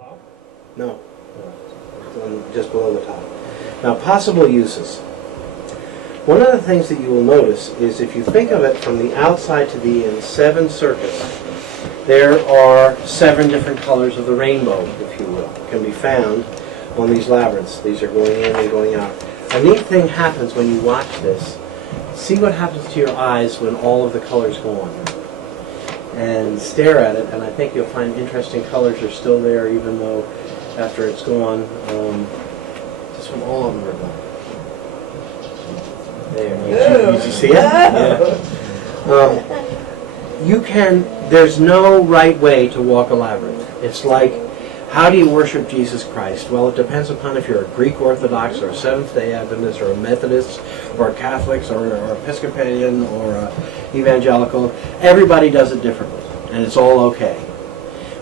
top? No. Just below the top. Now, possible uses. One of the things that you will notice is if you think of it from the outside to the in 7 circuits, there are 7 different colors of the rainbow, if you will, can be found on these labyrinths. These are going in and going out. A neat thing happens when you watch this. See what happens to your eyes when all of the colors go on. And stare at it, and I think you'll find interesting colors are still there, even though after it's gone, just when all of them are gone. There, did you see it? Yeah. There's no right way to walk a labyrinth. It's like, how do you worship Jesus Christ? Well, it depends upon if you're a Greek Orthodox or a Seventh-day Adventist or a Methodist or a Catholic or Episcopalian or a evangelical. Everybody does it differently, and it's all okay.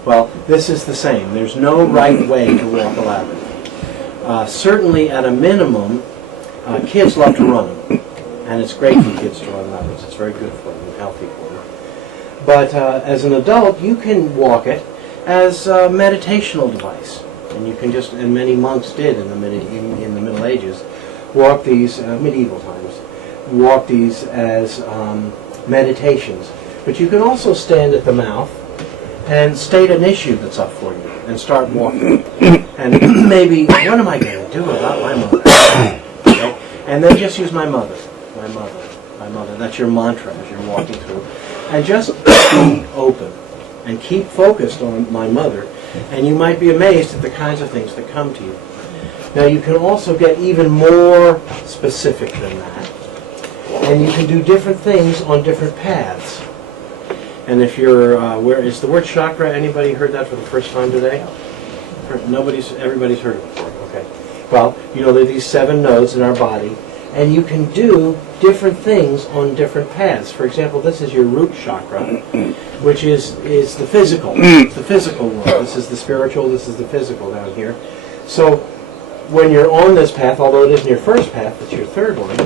Well, this is the same. There's no right way to walk a labyrinth. Certainly, at a minimum, kids love to run them, and it's great for kids to run labyrinths. It's very good for them and healthy for them. But as an adult, you can walk it as a meditational device, and you can just, and many monks did in the Middle Ages, walk these medieval times, walk these as meditations. But you can also stand at the mouth and state an issue that's up for you and start walking. And maybe, what am I going to do about my mother? Okay? And then just use my mother, my mother, my mother. That's your mantra as you're walking through. And just be open and keep focused on my mother. And you might be amazed at the kinds of things that come to you. Now you can also get even more specific than that. And you can do different things on different paths. And if you're, where is the word chakra? Anybody heard that for the first time today? Everybody's heard it before. Okay. Well, you know there are these 7 nodes in our body, and you can do different things on different paths. For example, this is your root chakra, which is the physical. It's the physical world. This is the spiritual. This is the physical down here. So when you're on this path, although it isn't your first path, it's your third one,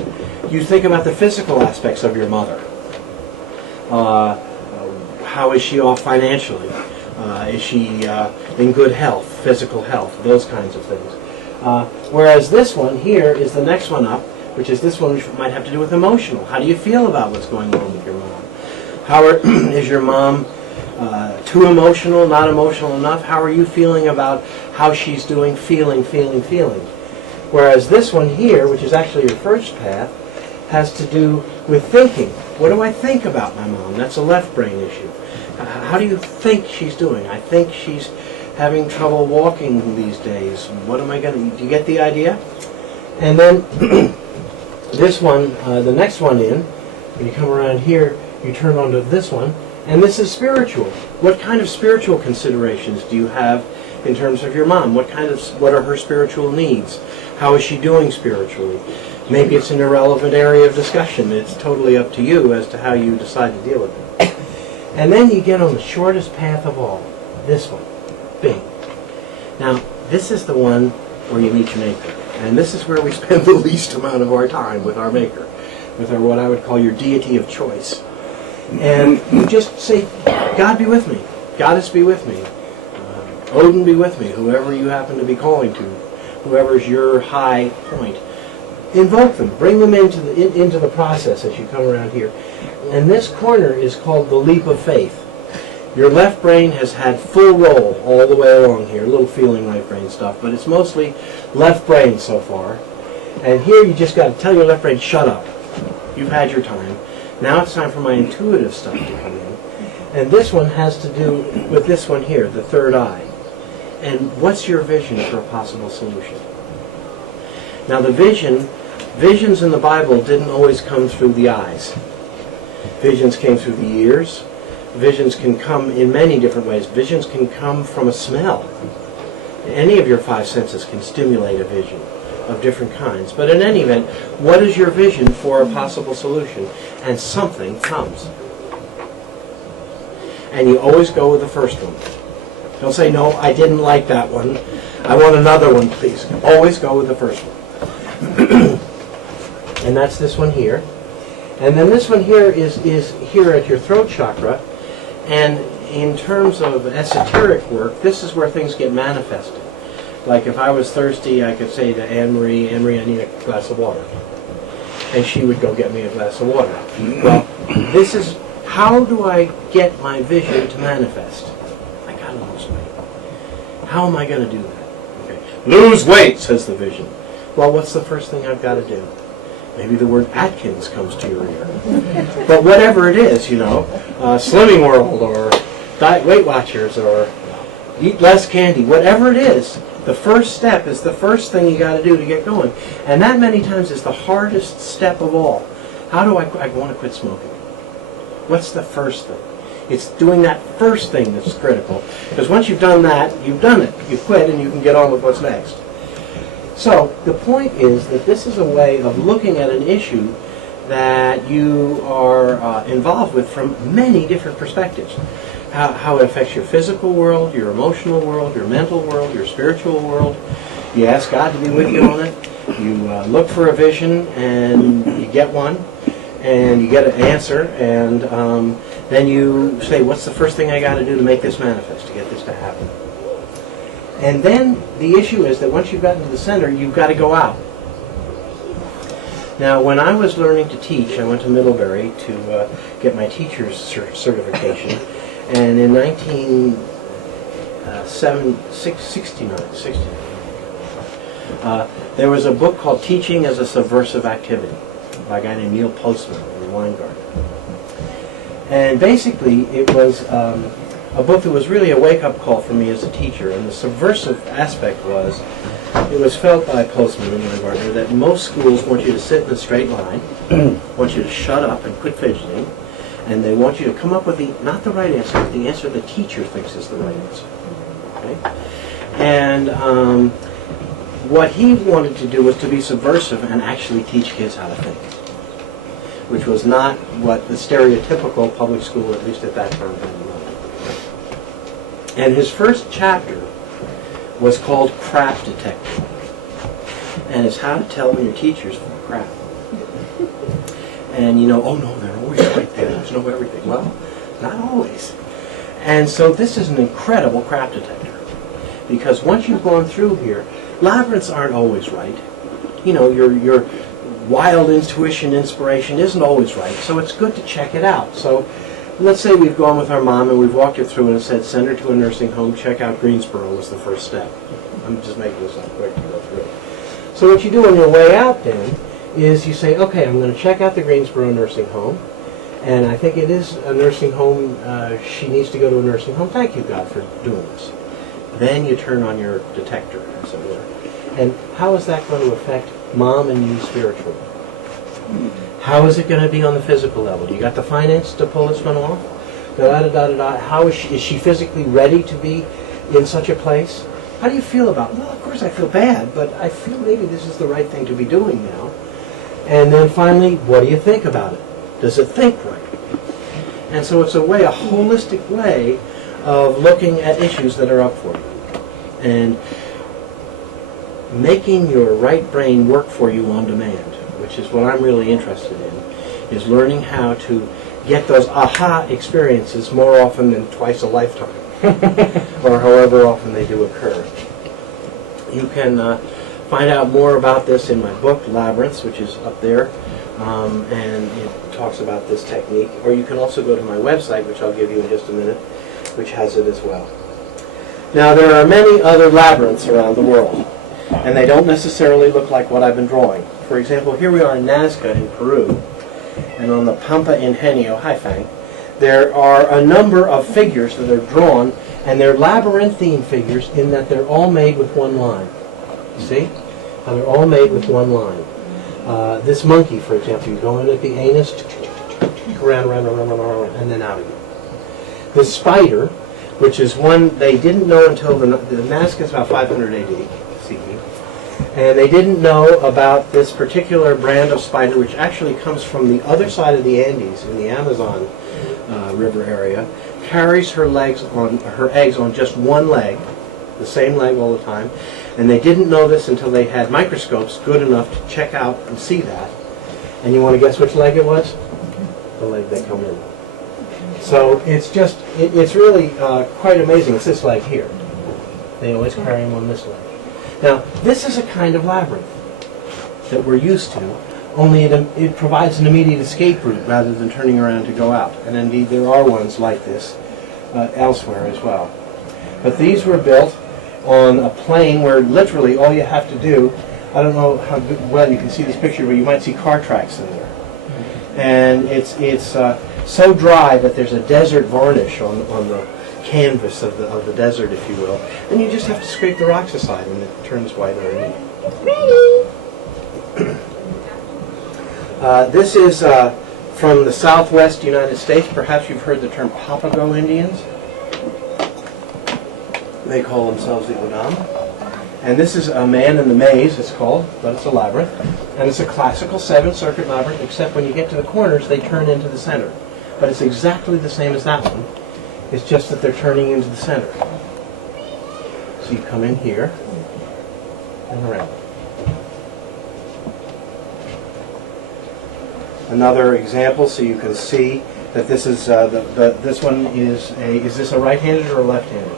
you think about the physical aspects of your mother. How is she off financially? Is she in good health, physical health, those kinds of things. Whereas this one here is the next one up, which is this one, which might have to do with emotional. How do you feel about what's going on with your mom? Is your mom too emotional, not emotional enough? How are you feeling about how she's doing, feeling? Whereas this one here, which is actually your first path, has to do with thinking. What do I think about my mom? That's a left brain issue. How do you think she's doing? I think she's having trouble walking these days. What am I going to... Do you get the idea? And then this one, the next one in, when you come around here, you turn onto this one, and this is spiritual. What kind of spiritual considerations do you have in terms of your mom? What are her spiritual needs? How is she doing spiritually? Maybe it's an irrelevant area of discussion. It's totally up to you as to how you decide to deal with it. And then you get on the shortest path of all, this one. Bing. Now, this is the one where you meet your maker. And this is where we spend the least amount of our time with our maker, with our, what I would call your deity of choice. And you just say, God be with me. Goddess be with me. Odin be with me, whoever you happen to be calling to, whoever's your high point. Invoke them. Bring them into the process as you come around here. And this corner is called the leap of faith. Your left brain has had full roll all the way along here, a little feeling right brain stuff, but it's mostly left brain so far. And here you just got to tell your left brain, shut up. You've had your time. Now it's time for my intuitive stuff to come in. And this one has to do with this one here, the third eye. And what's your vision for a possible solution? Now the visions in the Bible didn't always come through the eyes. Visions came through the ears. Visions can come in many different ways. Visions can come from a smell. Any of your 5 senses can stimulate a vision of different kinds. But in any event, what is your vision for a possible solution? And something comes. And you always go with the first one. Don't say, no, I didn't like that one. I want another one, please. Always go with the first one. And that's this one here. And then this one here is here at your throat chakra. And in terms of esoteric work, this is where things get manifested. Like if I was thirsty, I could say to Anne-Marie, Anne-Marie, I need a glass of water. And she would go get me a glass of water. Well, this is, how do I get my vision to manifest? I gotta lose weight. How am I gonna do that? Okay. Lose weight, says the vision. Well, what's the first thing I've got to do? Maybe the word Atkins comes to your ear. But whatever it is, you know, Slimming World or Diet Weight Watchers or eat less candy, whatever it is, the first step is the first thing you got to do to get going. And that many times is the hardest step of all. How do I want to quit smoking? What's the first thing? It's doing that first thing that's critical. Because once you've done that, you've done it. You quit and you can get on with what's next. So the point is that this is a way of looking at an issue that you are involved with from many different perspectives. How it affects your physical world, your emotional world, your mental world, your spiritual world. You ask God to be with you on it. You look for a vision and you get one and you get an answer, and then you say, what's the first thing I got to do to make this manifest, to get this to happen? And then the issue is that once you've gotten to the center, you've got to go out. Now, when I was learning to teach, I went to Middlebury to get my teacher's certification. And in 1969, there was a book called Teaching as a Subversive Activity by a guy named Neil Postman in Weingarten. And basically, it was a book that was really a wake-up call for me as a teacher. And the subversive aspect was, it was felt by Postman and Weingarten that most schools want you to sit in a straight line, want you to shut up and quit fidgeting, and they want you to come up with not the right answer, but the answer the teacher thinks is the right answer. Okay? And what he wanted to do was to be subversive and actually teach kids how to think, which was not what the stereotypical public school, at least at that time, had in mind. And his first chapter was called Crap Detecting. And it's how to tell when your teacher's full of crap. And you know, oh no, they're always right there. There's no everything. Well, not always. And so this is an incredible crap detector. Because once you've gone through here, labyrinths aren't always right. You know, your wild intuition, inspiration isn't always right. So it's good to check it out. So let's say we've gone with our mom and we've walked her through and said, send her to a nursing home, check out Greensboro was the first step. I'm just making this up quick to go through. So what you do on your way out then is you say, okay, I'm going to check out the Greensboro nursing home, and I think it is a nursing home, she needs to go to a nursing home. Thank you, God, for doing this. Then you turn on your detector, as it were. And how is that going to affect Mom and you spiritually? How is it going to be on the physical level? You got the finance to pull this one off? Da-da-da-da-da. How is she physically ready to be in such a place? How do you feel about it? Well, of course I feel bad, but I feel maybe this is the right thing to be doing now. And then finally, what do you think about it? Does it think right? And so it's a holistic way of looking at issues that are up for you. And making your right brain work for you on demand, which is what I'm really interested in, is learning how to get those aha experiences more often than twice a lifetime, or however often they do occur. You can find out more about this in my book, Labrynths, which is up there, and it talks about this technique. Or you can also go to my website, which I'll give you in just a minute, which has it as well. Now, there are many other labyrinths around the world, and they don't necessarily look like what I've been drawing. For example, here we are in Nazca in Peru, and on the Pampa Ingenio, hi Fang, there are a number of figures that are drawn, and they're labyrinthine figures in that they're all made with one line. You see? How they're all made with one line. This monkey, for example, you go in at the anus, around, and then out again. This spider, which is one they didn't know until the Nazca is about 500 AD, CE, and they didn't know about this particular brand of spider, which actually comes from the other side of the Andes in the Amazon River area, carries her eggs on just one leg, the same leg all the time, and they didn't know this until they had microscopes good enough to check out and see that. And you want to guess which leg it was? The leg they come in. So it's just, it's really quite amazing. It's this leg here. They always carry them on this leg. Now, this is a kind of labyrinth that we're used to, only it provides an immediate escape route rather than turning around to go out. And indeed, there are ones like this elsewhere as well. But these were built on a plane where literally all you have to do, I don't know how well you can see this picture, but you might see car tracks in there. And it's so dry that there's a desert varnish on the canvas of the desert, if you will. And you just have to scrape the rocks aside and it turns white underneath. This is from the southwest United States. Perhaps you've heard the term Papago Indians. They call themselves the Odam. And this is a man in the maze, it's called, but it's a labyrinth. And it's a classical 7-circuit labyrinth, except when you get to the corners, they turn into the center. But it's exactly the same as that one. It's just that they're turning into the center. So you come in here and around. Another example, so you can see that this is this one is this a right-handed or a left-handed?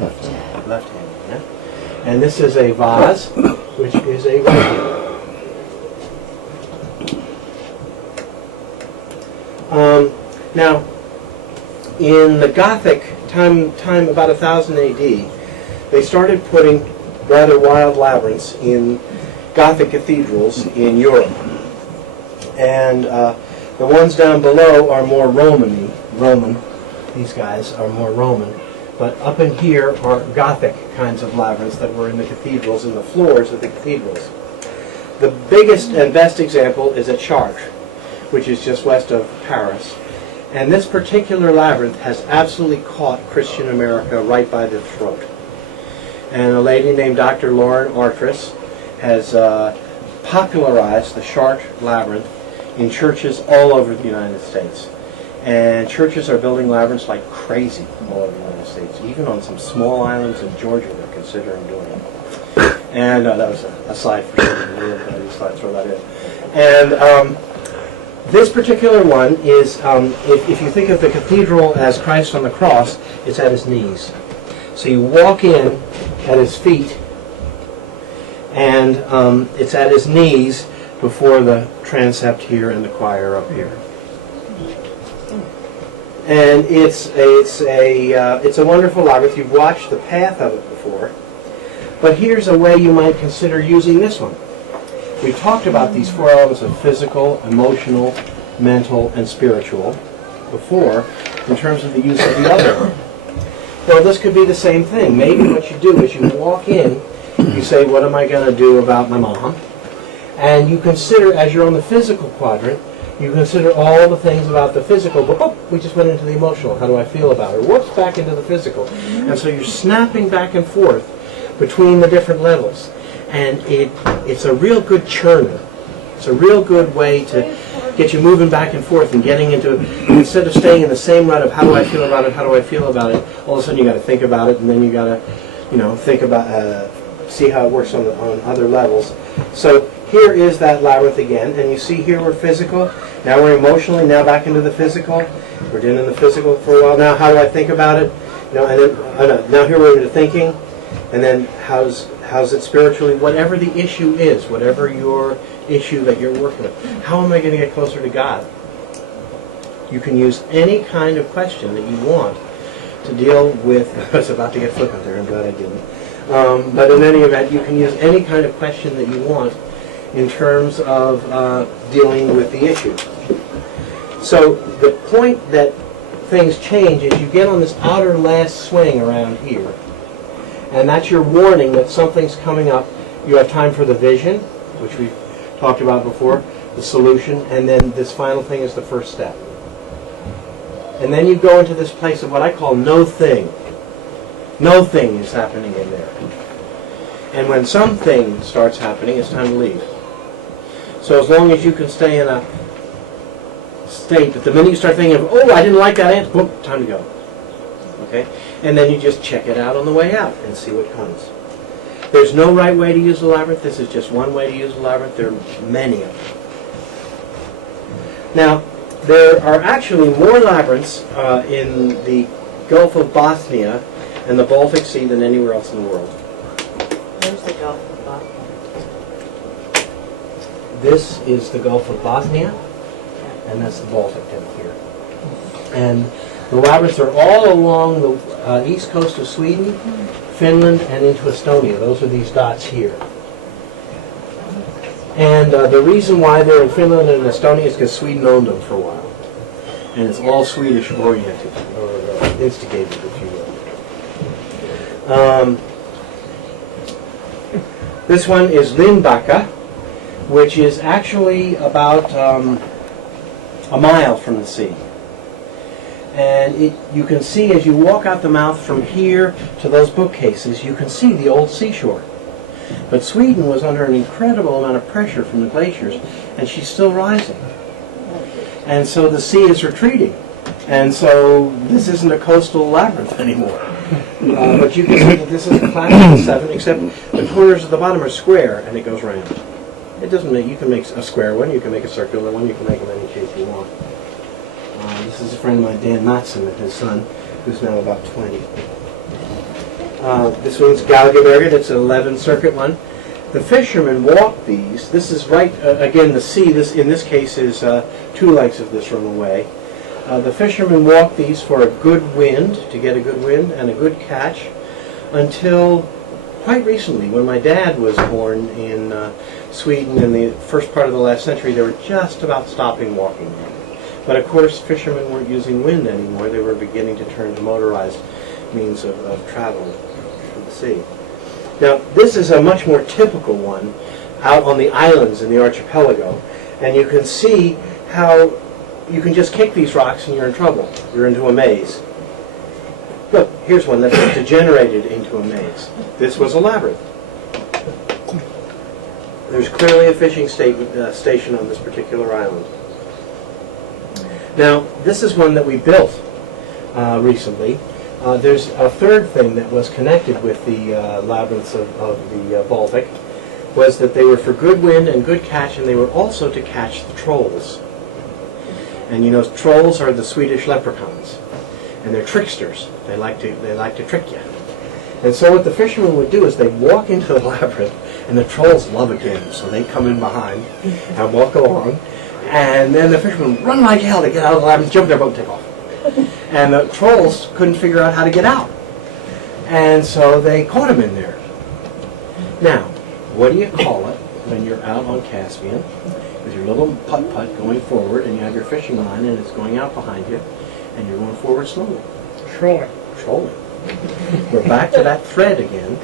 Left-handed. Left-handed, yeah. And this is a vase, which is a right-handed. Now, in the Gothic time about 1000 AD, they started putting rather wild labyrinths in Gothic cathedrals in Europe. And the ones down below are more Roman. These guys are more Roman. But up in here are Gothic kinds of labyrinths that were in the cathedrals, in the floors of the cathedrals. The biggest and best example is at Chartres, which is just west of Paris. And this particular labyrinth has absolutely caught Christian America right by the throat. And a lady named Dr. Lauren Chartres has popularized the Chartres labyrinth in churches all over the United States. And churches are building labyrinths like crazy all over the United States. Even on some small islands in Georgia, they're considering doing it. And that was a slide for something, but I just thought I'd throw that in. And this particular one is, if you think of the cathedral as Christ on the cross, it's at his knees. So you walk in at his feet, and it's at his knees before the transept here and the choir up here. And it's a wonderful labyrinth. You've watched the path of it before. But here's a way you might consider using this one. We talked about these 4 elements of physical, emotional, mental, and spiritual before in terms of the use of the other one. Well, this could be the same thing. Maybe what you do is you walk in, you say, what am I going to do about my mom? And you consider, as you're on the physical quadrant, you consider all the things about the physical, but oh, we just went into the emotional. How do I feel about it? Whoops, back into the physical. And so you're snapping back and forth between the different levels. And it's a real good churner. It's a real good way to get you moving back and forth and getting into it. Instead of staying in the same rut of how do I feel about it, how do I feel about it, all of a sudden you got to think about it, and then you got to, think about, see how it works on other levels. So here is that labyrinth again, and you see here we're physical. Now we're emotionally. Now back into the physical. We're doing in the physical for a while. Now how do I think about it? And then now here we're into thinking, and then how's it spiritually? Whatever the issue is, whatever your issue that you're working with, how am I going to get closer to God? You can use any kind of question that you want to deal with. I was about to get flippant there. I'm glad I didn't. But in any event, you can use any kind of question that you want in terms of dealing with the issue. So the point that things change is you get on this outer last swing around here. And that's your warning that something's coming up. You have time for the vision, which we talked about before, the solution, and then this final thing is the first step. And then you go into this place of what I call no thing. No thing is happening in there. And when something starts happening, it's time to leave. So as long as you can stay in a state, but the minute you start thinking of, oh, I didn't like that answer, boom, time to go. Okay? And then you just check it out on the way out and see what comes. There's no right way to use a labyrinth. This is just one way to use a labyrinth. There are many of them. Now, there are actually more labyrinths in the Gulf of Bothnia and the Baltic Sea than anywhere else in the world. Where's the Gulf of Baltic? This is the Gulf of Bothnia, and that's the Baltic down here. And the labyrinths are all along the east coast of Sweden, Finland, and into Estonia. Those are these dots here. And the reason why they're in Finland and Estonia is because Sweden owned them for a while. And it's all Swedish oriented, or instigated, if you will. This one is Lindbacka, which is actually about a mile from the sea. And you can see as you walk out the mouth from here to those bookcases, you can see the old seashore. But Sweden was under an incredible amount of pressure from the glaciers, and she's still rising. And so the sea is retreating. And so this isn't a coastal labyrinth anymore. But you can see that this is a classic 7, except the corners of the bottom are square, and it goes round. It doesn't make, you can make a square one, you can make a circular one, you can make them any shape you want. This is a friend of mine, Dan Matson, and his son, who's now about 20. This one's Galgeberget. It's an 11 circuit one. The fishermen walk these. This is right, again, the sea, this in this case is 2 lengths of this run away. The fishermen walk these for a good wind, to get a good wind and a good catch, until quite recently, when my dad was born in Sweden in the first part of the last century, they were just about stopping walking them. But of course, fishermen weren't using wind anymore. They were beginning to turn to motorized means of travel through the sea. Now, this is a much more typical one out on the islands in the archipelago. And you can see how you can just kick these rocks and you're in trouble. You're into a maze. Look, here's one that has degenerated into a maze. This was a labyrinth. There's clearly a fishing station on this particular island. Now, this is one that we built recently. There's a third thing that was connected with the labyrinths of the Baltic, was that they were for good wind and good catch, and they were also to catch the trolls. And you know, trolls are the Swedish leprechauns, and they're tricksters. They like to trick you. And so what the fishermen would do is they'd walk into the labyrinth, and the trolls love a game, so they'd come in behind and walk along, and then the fishermen would run like hell to get out of the labyrinth, jump in their boat, and take off. And the trolls couldn't figure out how to get out. And so they caught him in there. Now, what do you call it when you're out on Caspian with your little putt-putt going forward and you have your fishing line and it's going out behind you and you're going forward slowly? Trolling. Trolling. We're back to that thread again.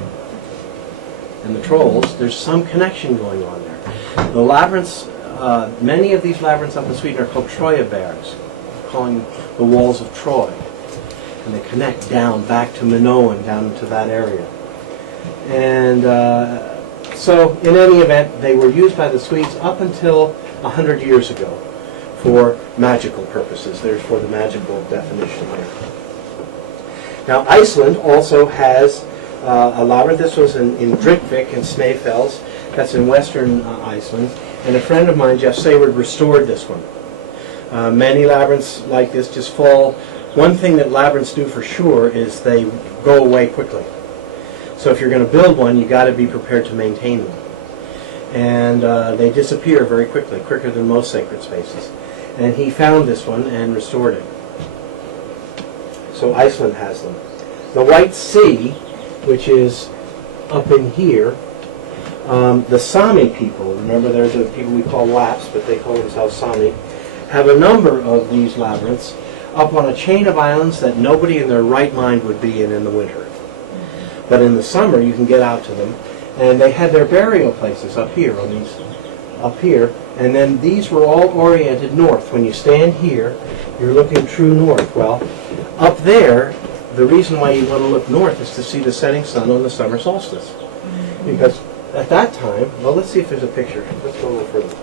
And the trolls, there's some connection going on there. The labyrinths, many of these labyrinths up in Sweden are called Trojabergs, calling the walls of Troy. And they connect down back to Minoan, down into that area. And so, in any event, they were used by the Swedes up until 100 years ago for magical purposes. There's for the magical definition there. Now, Iceland also has a labyrinth. This was in Drikvik and Snæfellsnes. That's in western Iceland. And a friend of mine, Jeff Sayward, restored this one. Many labyrinths like this just fall. One thing that labyrinths do for sure is they go away quickly. So if you're going to build one, you've got to be prepared to maintain them. And they disappear very quickly, quicker than most sacred spaces. And he found this one and restored it. So Iceland has them. The White Sea, which is up in here, the Sami people, remember they're the people we call Lapps, but they call themselves Sami, have a number of these labyrinths up on a chain of islands that nobody in their right mind would be in the winter. But in the summer you can get out to them, and they had their burial places up here, on these, up here, and then these were all oriented north. When you stand here, you're looking true north. Well, up there, the reason why you want to look north is to see the setting sun on the summer solstice. Because at that time, well, let's see if there's a picture. Let's go a little further.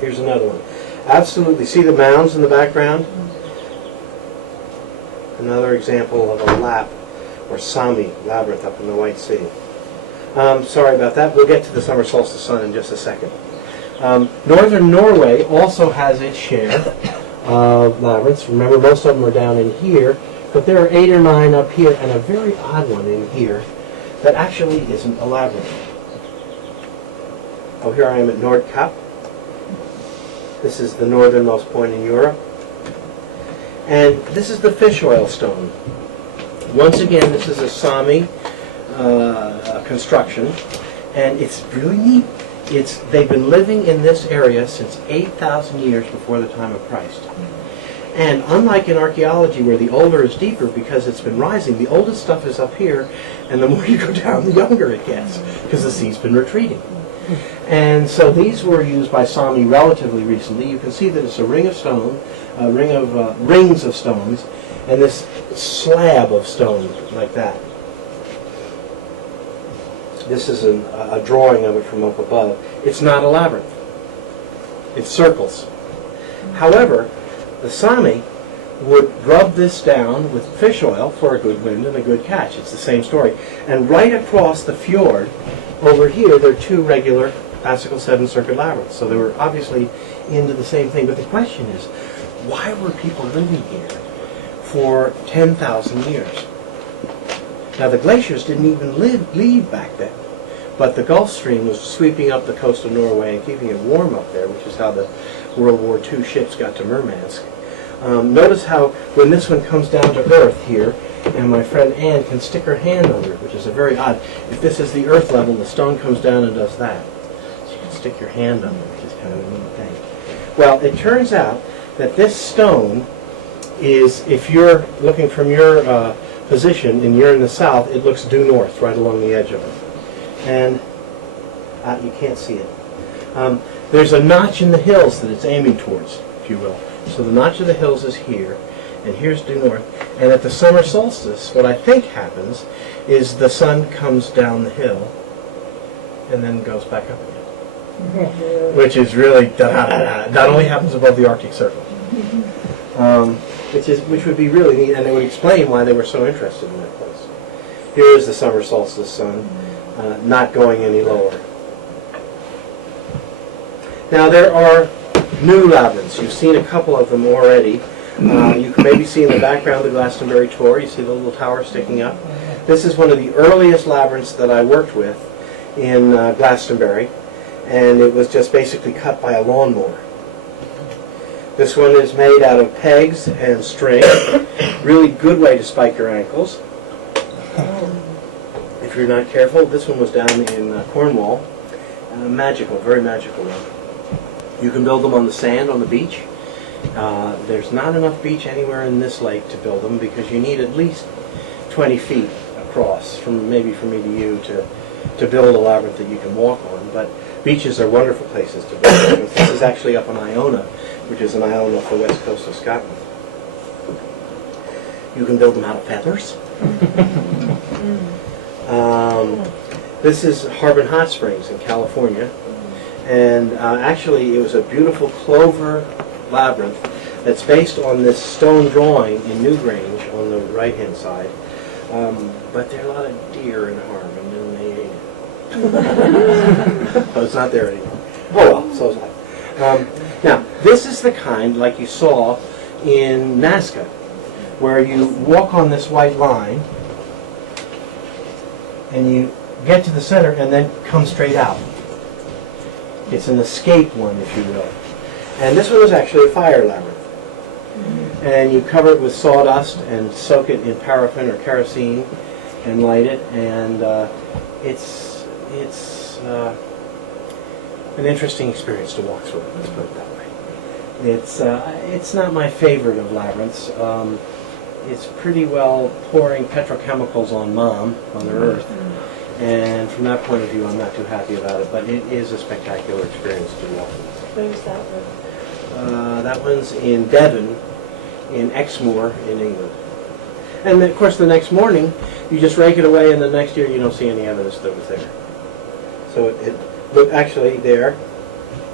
Here's another one. Absolutely. See the mounds in the background? Another example of a lap or Sami labyrinth up in the White Sea. Sorry about that. We'll get to the summer solstice sun in just a second. Northern Norway also has its share of labyrinths. Remember, most of them are down in here, but there are 8 or 9 up here, and a very odd one in here that actually isn't a labyrinth. Oh, here I am at Nordkapp. This is the northernmost point in Europe. And this is the fish oil stone. Once again, this is a Sami construction, and it's really neat. They've been living in this area since 8,000 years before the time of Christ. And unlike in archaeology where the older is deeper because it's been rising, the oldest stuff is up here, and the more you go down, the younger it gets because the sea's been retreating. And so these were used by Sami relatively recently. You can see that it's a ring of stone, a ring of rings of stones, and this slab of stone like that. This is a drawing of it from up above. It's not a labyrinth. It's circles. However, the Sami would rub this down with fish oil for a good wind and a good catch. It's the same story. And right across the fjord, over here, there are 2 regular classical 7-circuit labyrinths. So they were obviously into the same thing. But the question is, why were people living here for 10,000 years? Now, the glaciers didn't even leave back then, but the Gulf Stream was sweeping up the coast of Norway and keeping it warm up there, which is how the World War II ships got to Murmansk. Notice how when this one comes down to Earth here, and my friend Anne can stick her hand under it, which is a very odd. If this is the Earth level, the stone comes down and does that. So you can stick your hand under it, which is kind of a neat thing. Well, it turns out that this stone is, if you're looking from your position and you're in the south, it looks due north right along the edge of it. And you can't see it. There's a notch in the hills that it's aiming towards, if you will. So the notch of the hills is here, and here's due north. And at the summer solstice, what I think happens is the sun comes down the hill and then goes back up again. Which is really, that only happens above the Arctic Circle. Which would be really neat, and it would explain why they were so interested in that place. Here is the summer solstice sun, not going any lower. Now there are new labyrinths. You've seen a couple of them already. You can maybe see in the background the Glastonbury Tor. You see the little tower sticking up. This is one of the earliest labyrinths that I worked with in Glastonbury, and it was just basically cut by a lawnmower. This one is made out of pegs and string. Really good way to spike your ankles. If you're not careful, this one was down in Cornwall. Magical, very magical one. You can build them on the sand on the beach. There's not enough beach anywhere in this lake to build them because you need at least 20 feet across, maybe from me to you, to build a labyrinth that you can walk on. But beaches are wonderful places to build labyrinths. This is actually up on Iona, which is an island off the west coast of Scotland. You can build them out of feathers. This is Harbin Hot Springs in California. And actually, it was a beautiful Clover labyrinth that's based on this stone drawing in Newgrange on the right-hand side. But there are a lot of deer in Harbin, and they ate it. So it's not there anymore. Oh well, so is that. Now, this is the kind, like you saw in Nazca, where you walk on this white line, and you get to the center and then come straight out. It's an escape one, if you will. And this one was actually a fire labyrinth. And you cover it with sawdust and soak it in paraffin or kerosene and light it. And it's an interesting experience to walk through it, let's put it that way. It's not my favorite of labyrinths. It's pretty well pouring petrochemicals on Mom, Mother Earth. And from that point of view, I'm not too happy about it, but it is a spectacular experience to walk through. Where's that one? That one's in Devon, in Exmoor, in England. And of course, the next morning, you just rake it away, and the next year you don't see any evidence that it was there. So look, actually, there,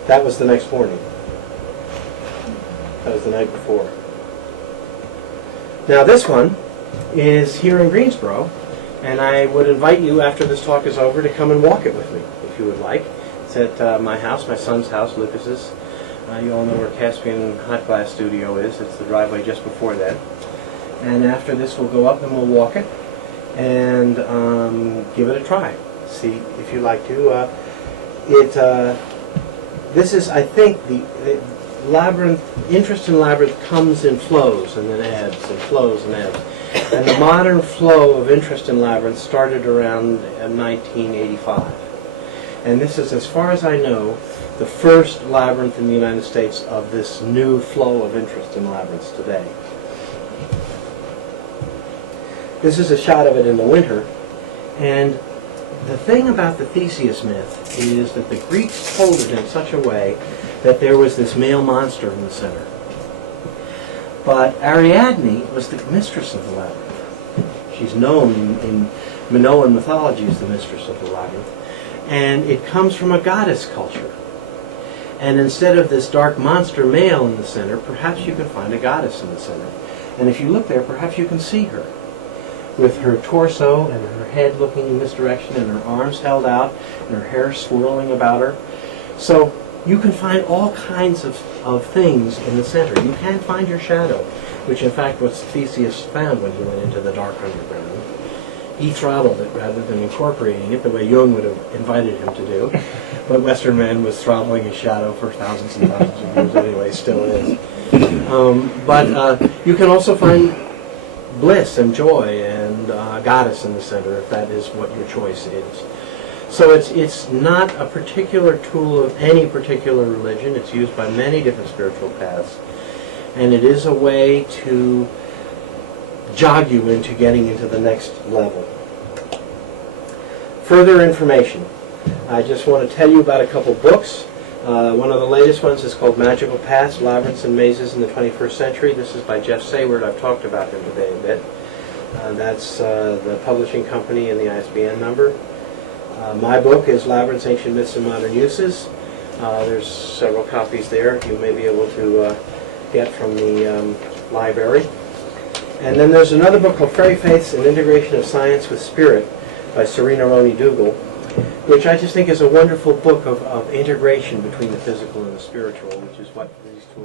that was the next morning. That was the night before. Now this one is here in Greensboro, and I would invite you, after this talk is over, to come and walk it with me, if you would like. It's at my house, my son's house, Lucas's. You all know where Caspian Hot Glass Studio is. It's the driveway just before that. And after this, we'll go up and we'll walk it and give it a try. See if you like to. This is, I think, the labyrinth. Interest in labyrinth comes in flows and then ebbs and flows and ebbs. And the modern flow of interest in labyrinth started around 1985. And this is, as far as I know, the first labyrinth in the United States of this new flow of interest in labyrinths today. This is a shot of it in the winter. And the thing about the Theseus myth is that the Greeks told it in such a way that there was this male monster in the center. But Ariadne was the mistress of the labyrinth. She's known in Minoan mythology as the mistress of the labyrinth. And it comes from a goddess culture. And instead of this dark monster male in the center, perhaps you can find a goddess in the center. And if you look there, perhaps you can see her, with her torso and her head looking in this direction and her arms held out and her hair swirling about her. So you can find all kinds of things in the center. You can find your shadow, which in fact was Theseus found when he went into the dark underground. He throttled it rather than incorporating it the way Jung would have invited him to do. But Western man was throttling his shadow for thousands and thousands of years anyway, still is. But you can also find bliss and joy and goddess in the center, if that is what your choice is. So it's not a particular tool of any particular religion. It's used by many different spiritual paths. And it is a way to jog you into getting into the next level. Further information. I just want to tell you about a couple books. One of the latest ones is called Magical Paths, Labyrinths and Mazes in the 21st Century. This is by Jeff Sayward. I've talked about him today a bit. That's the publishing company and the ISBN number. My book is Labyrinths, Ancient Myths and Modern Uses. There's several copies there you may be able to get from the library. And then there's another book called Fairy Faiths, An Integration of Science with Spirit by Serena Roney Dougal, which I just think is a wonderful book of integration between the physical and the spiritual, which is what these two